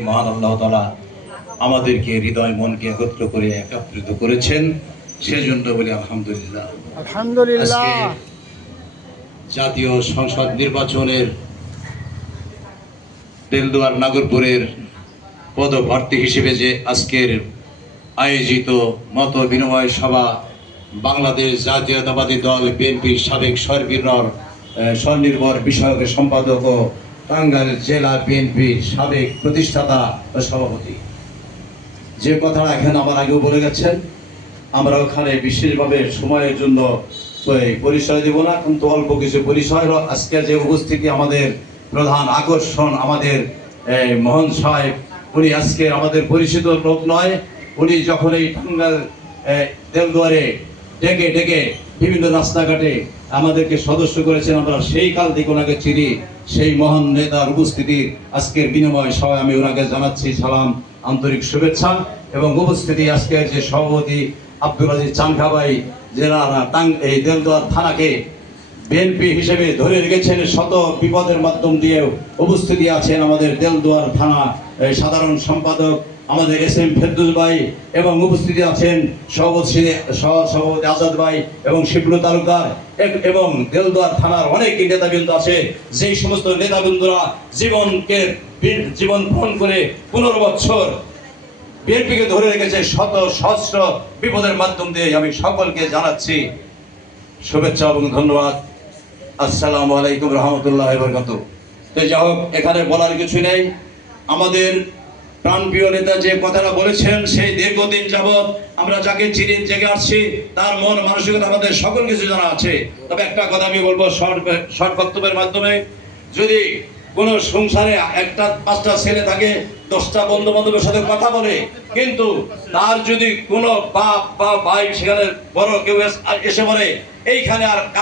মহান আল্লাহ তালা আমাদেরকে হৃদয় মনকে একত্র করে একত্রিত করেছেন। সেজন্য বলি আলহামদুলিল্লাহ। আলহামদুলিল্লাহ। জাতীয় সংসদ নির্বাচনের তেলদুয়ার নাগরপুরের পদপ্রার্থী হিসেবে যে আজকের আয়োজিত মত বিনিময় সভা বাংলাদেশ জাতীয়তাবাদী দল বিএনপির সাবেক সর্বীর স্বনির্ভর বিষয়ক সম্পাদক ও টাঙ্গাইল জেলা বিএনপির সাবেক প্রতিষ্ঠাতা ও সভাপতি। যে কথাটা এখানে আমার আগেও বলে গেছেন আমরা ওখানে বিশেষভাবে সময়ের জন্য পরিচয় দেব না কিন্তু অল্প কিছু পরিচয় আজকে যে উপস্থিতি আমাদের প্রধান আকর্ষণ আমাদের মোহন সাহেব উনি আজকে আমাদের পরিচিত লোক নয়। উনি যখন এই টাঙ্গাল এই, দেলদুয়ারে ডেকে ডেকে বিভিন্ন রাস্তাঘাটে আমাদেরকে সদস্য করেছেন আমরা। সেই কাল থেকে ওনাকে চিনি, সেই মহান নেতার উপস্থিতি আজকের বিনিময় সবাই আমি ওনাকে জানাচ্ছি সালাম, আন্তরিক শুভেচ্ছা এবং উপস্থিতি আজকের যে সভাপতি আব্দুল আজিজ চানখাবাই, জেলারা টাং এই দেলদুয়ার থানাকে বিএনপি হিসেবে ধরে রেখেছেন, শত বিপদের মাধ্যম দিয়ে উপস্থিতি আছেন আমাদের দেলদুয়ার থানা সাধারণ সম্পাদক আমাদের এস এম ফেরদুল ভাই এবং উপস্থিতি আছেন সভাপতি সহ- সভাপতি আজাদ ভাই এবং শিবলু তালুকার এবং দেলদুয়ার থানার অনেক নেতাবৃন্দ আছে। যেই সমস্ত নেতাবৃন্দরা জীবনকে জীবন পণ করে পনেরো বছর বিএনপিকে ধরে রেখেছে শত সহস্র বিপদের মাধ্যম দিয়ে আমি সকলকে জানাচ্ছি শুভেচ্ছা এবং ধন্যবাদ। আসসালামু আলাইকুম রহমতুল্লাহ বরকাত তো যাই হোক, এখানে বলার কিছু নেই। আমাদের প্রাণপ্রিয় নেতা যে কথাটা বলেছেন, সেই দীর্ঘদিন যাবৎ আমরা যাকে চিনি, জেগে আসছি, তার মন, মানসিকতা আমাদের সকল কিছু জানা আছে। তবে একটা কথা আমি বলব, শর্ট বক্তব্যের মাধ্যমে, যদি কোনো সংসারে একটা, পাঁচটা ছেলে থাকে, দশটা বন্ধু বান্ধবের সাথে কথা বলে, কিন্তু তার যদি কোনো বাপ বা ভাই, সেখানে বড় কেউ এস- বলে এইখানে আর কারও